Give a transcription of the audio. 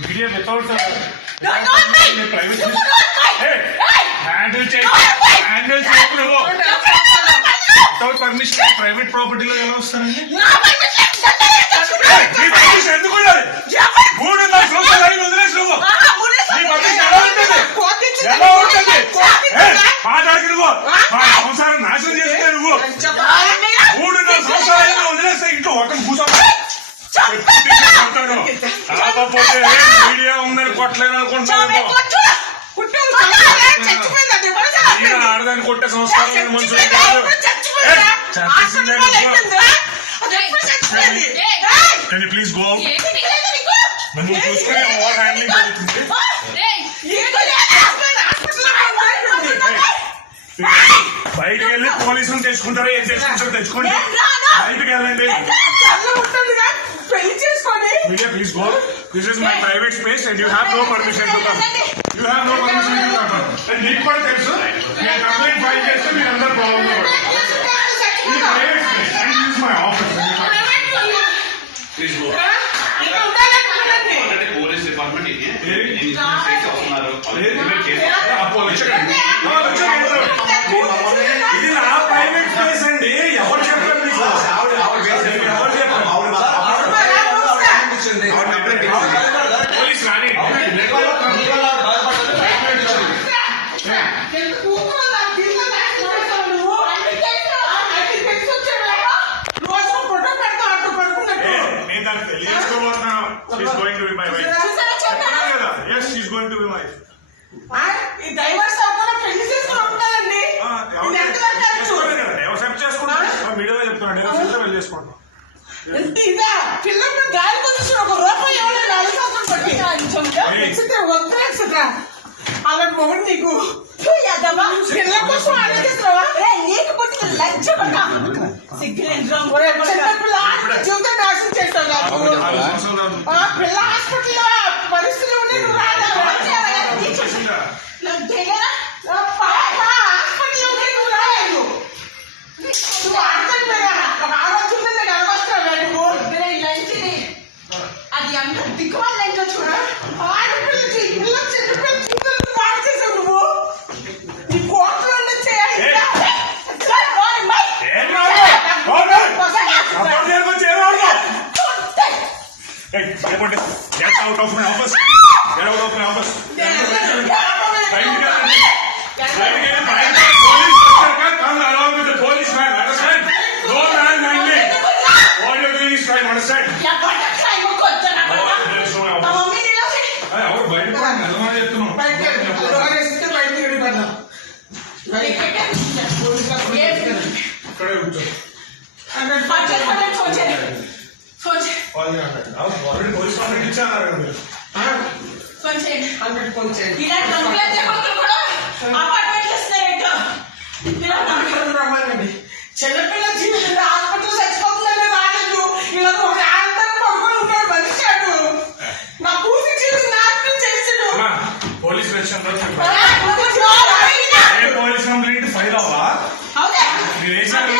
Media without private without permission private property lo ela vastaranడి ఎందుకు ఉండాలి 3 సంవత్సరాలు లైన్ వదిలేసావు నీ పర్మిషన్ ఎలా ఉంటుంది మాట్లాడికి నువ్వు మా సంసారం నాశనం చేస్తే నువ్వు 3 సంవత్సరాలు వదిలేస్తే ఇంట్లో ఒకరిని కూర్చోవాలి కాకపోతే మీడియా ఉందని కొట్టలేదు అనుకుంటున్నాను ఆడదాన్ని కొట్టే సంస్కారం లేదు మనుషులు Can you please go out? నువ్వు చూసుకుని ఓవర్ హ్యాండ్లింగ్ జరుగుతుంది బయటకు వెళ్ళి పోలీసులు తెచ్చుకుంటారు ఏం తెచ్చుకుంటారో తెచ్చుకోండి బయటకు వెళ్ళండి Media, please go. This is my private space and you have no permission to come. You have no permission to come. And need for తెలుసు నేను కంప్లైంట్ ఫైల్ చేస్తే మీరు అందరూ ప్రాబ్లం ఇది private space and this is my office. Please go. Police department ఇది ఇది నా private space అండి ఎవరు చెప్పారు మీకు పోలీస్ రాని నేను దాన్ని పెళ్లి చేసుకోబోతున్నాను she is going to be my wife yes she is going to be my wife ఈ డైవర్స్ అవ్వకుండా పెళ్లి చేసుకుంటారండి ఎవరు చేసుకుంటారు మీడియాలో చెప్తున్నాను నేను పెళ్లి చేసుకుంటాను ఇదా పిల్లలు గాలి కొంచెం ఒక రూపాయి ఎవరు 4 సంవత్సరాలు వద్దా అలాంటి మొగుడు నీకు పిల్లల కోసం ఆలోచిస్తున్నావా నీకు పుట్టిన లజ్జపడ్డా జీవితం నాశనం చేస్తావు పిల్ల హాస్పిటల్లో పరిస్థితులు ఉండి నువ్వు హాస్పిటల్లో ఉండి నువ్వు రాలేదు నువ్వు ఆడతాను ఆలోచన అలవస్తావా నువ్వు అది అంత దిక్కుమాలి ఏంటో చూడ ఆడపిల్లకి పిల్ల చిన్న పిల్లలు పాడు చేసావు నువ్వు నీ కోట్లు ఉండొచ్చాయి Get out of my office. Get out of my office. Come along with the policeman. Understand? No man handling. All you're doing is crime. Understand? చిన్నపిల్ల జీవితంలో హాస్పిటల్ చచ్చిపోతుందంటే రాలేదు ఇలా ఒక ఆడతాను పడుకొని ఉంటాడు మనిషి అటు నా కూతురు జీవితం నాశనం చేసాడు పోలీస్ స్టేషన్లో పోలీస్ కంప్లైంట్ ఫైల్ అవ్వా మీరు వేసారు